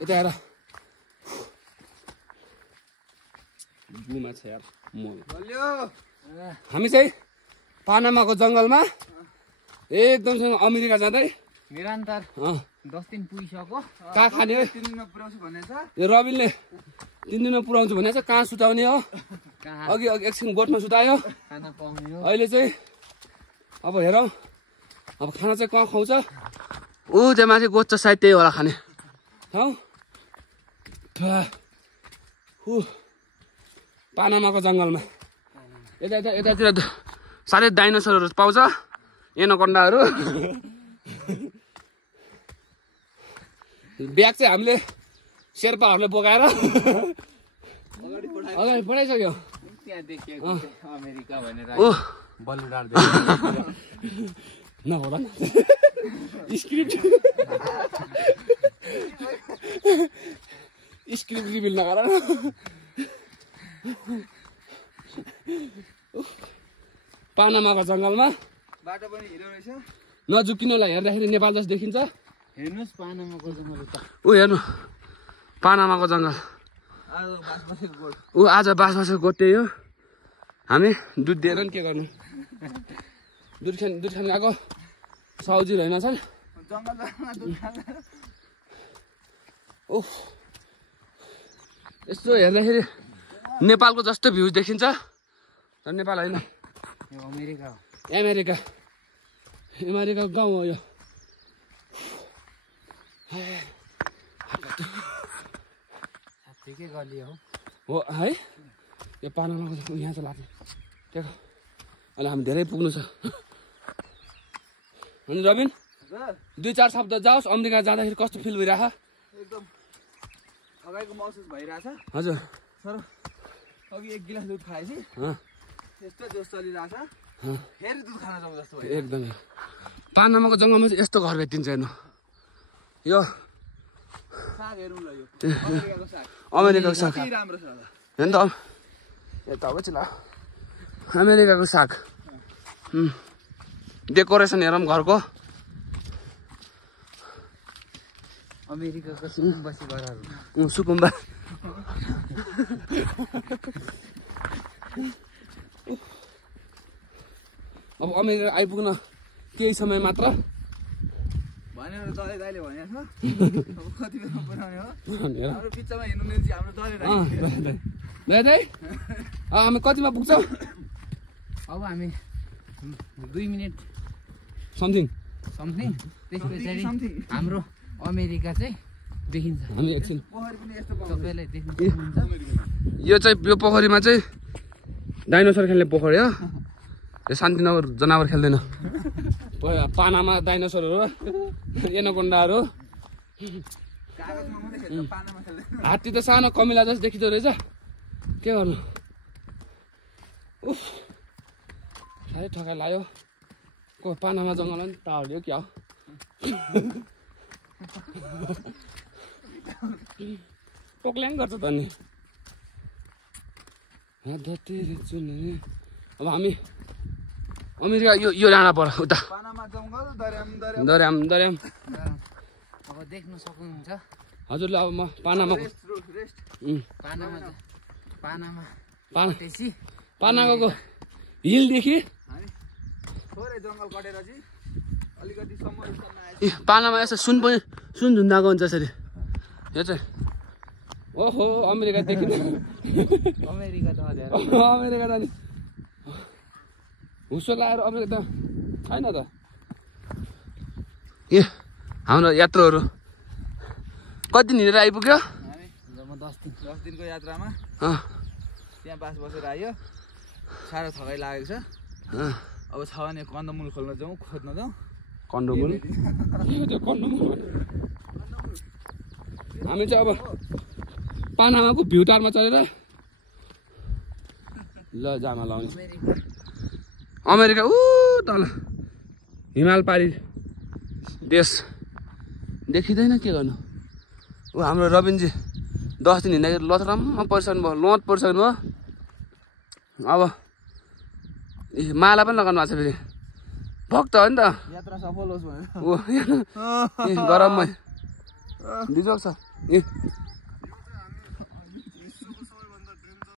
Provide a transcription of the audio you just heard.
यता हेर ब्लूमा छ यार मल हामी चाहिँ पानामाको जङ्गलमा एकदमसँग अमेरिका जाँदै निरन्तर 10 दिन पुगिसक्यो कहाँ खाने 3 दिनमा पुर्याउँछु भनेछ यो रबिनले 3 दिनमा पुर्याउँछु भनेछ कहाँ सुताउने हो अघि एकछिन गोठमा सुतायो खाना पाउने हो अहिले चाहिँ अब हेरौँ अब खाना चाहिँ कहाँ खुवाउँछ ऊ त्यहाँ माथि गोठ छ सायद त्यही होला खाने ठाउँ पानामाको जङ्गलमा यतातिर साह्रै डाइनोसरहरू पाउँछ एनाकोन्डाहरू ब्याग चाहिँ हामीले शेर्पाहरूले बोकाएर अगाडि बढाइसक्यो त्यहाँ देखिएको अमेरिका भनेर ओ बलिदान नहोला स्क्रिप्ट रिभिल नगर पानामाको जङ्गलमा बाटो पनि हिरो रहेछ नजुकिनुलाई हेर्दाखेरि नेपाल जस्तो देखिन्छ हेर्नुस् पानामाको जङ्गल त ऊ हेर्नु पानामाको जङ्गल ऊ आज बास बसेको गोठ त्यही हो हामी दुध दिएर नि के गर्नु दुध खान गएको सब्जी रहेनछ ओह यस्तो हेर्दाखेरि नेपालको जस्तो भ्यू देखिन्छ तर नेपाल होइन अमेरिकाको गाउँ हो यो ठिकै गरिदियो हो है यो पानामाको यहाँ चाहिँ लाग्यो त्यहाँ अहिले हामी धेरै पुग्नु छ अनि रबिन 2-4 शब्द जाओस् अमेरिका जाँदाखेरि कस्तो फिल भइरहेछ एकदम थकाइको महसुस भइरहेछ हजुर सर अघि 1 गिलास दुध खाएपछि यस्तो जोस चलिरहेछ फेरि दुध खान जाउँ जस्तो भयो एकदमै पानामाको जङ्गलमा चाहिँ यस्तो घर भेटिन्छ हेर्नु यो साग हेरौँ ल यो अमेरिकाको साग अमेरिकाको साग कति राम्रो छ हेर्नु त यता अब चाहिँ ल अमेरिकाको साग डेकोरेसन हेरौँ घरको अमेरिकाको सुकुम्बासी घरहरू सुकुम्बा अब अमेरिका आइपुग्न केही समय मात्र भनेर दले दाइले भनेको छ अब कति बेला पुऱ्याउने हो हाम्रो बिचमा हिँड्नु नि हाम्रो दले दाइ हामी कतिमा पुग्छौँ अब हामी 2 मिनेट समथिङ त्यस पछाडि हाम्रो अमेरिका चाहिँ देखिन्छ हामी एकछिन तपाईँलाई देख्न सक्नुहुन्छ यो चाहिँ यो पोखरीमा चाहिँ डाइनोसर खेल्ने पोखरी हो यो शान्तिनगर जनावर खेल्दैन पानामा डाइनोसरहरू एनाकोन्डाहरू हात्ती त सानो कमिला जस्तो देखिँदो रहेछ के गर्नु उफ साह्रै ठकाइ लाग्यो को पानामा जङ्गलमा नि टाढ्यो क्या हो टोक्ल्याङ गर्छ त नि अब हामी अमेरिका यो डाँडा पर्छ उता दर्याम अब देख्न सक्नुहुन्छ हजुरले अब म पानामाको पानामाको हिलदेखि पानामा यसो सुन झुन्दाएको हुन्छ यसरी यो चाहिँ ओहो अमेरिका देखिन अमेरिका त नि हुसो लगाएर अमेरिका त छैन त ए हाम्रो यात्रुहरू कति दिन हिँडेर आइपुग्यो 10 दिनको यात्रामा त्यहाँ बास बसेर आयो साह्रो थकाइ लागेको छ अब छ भने कन्दमुल खोल्न जाउँ खोज्न जाउँ कन्दमुल हामी चाहिँ अब पानामाको भ्युटारमा चढेर ल जामा लाउने अमेरिका ऊ तल हिमाल पारी देश देखिँदैन के गर्नु ऊ हाम्रो रबिनजी 10 दिन हिँड्दाखेरि लथरम्म परिसक्नु भयो लोत परिसक्नु भयो अब माला पनि लगाउनु भएको छ फेरि भक्त हो नि त यात्रा सफल होस् भनेर ऊ गरममै बिजोग छ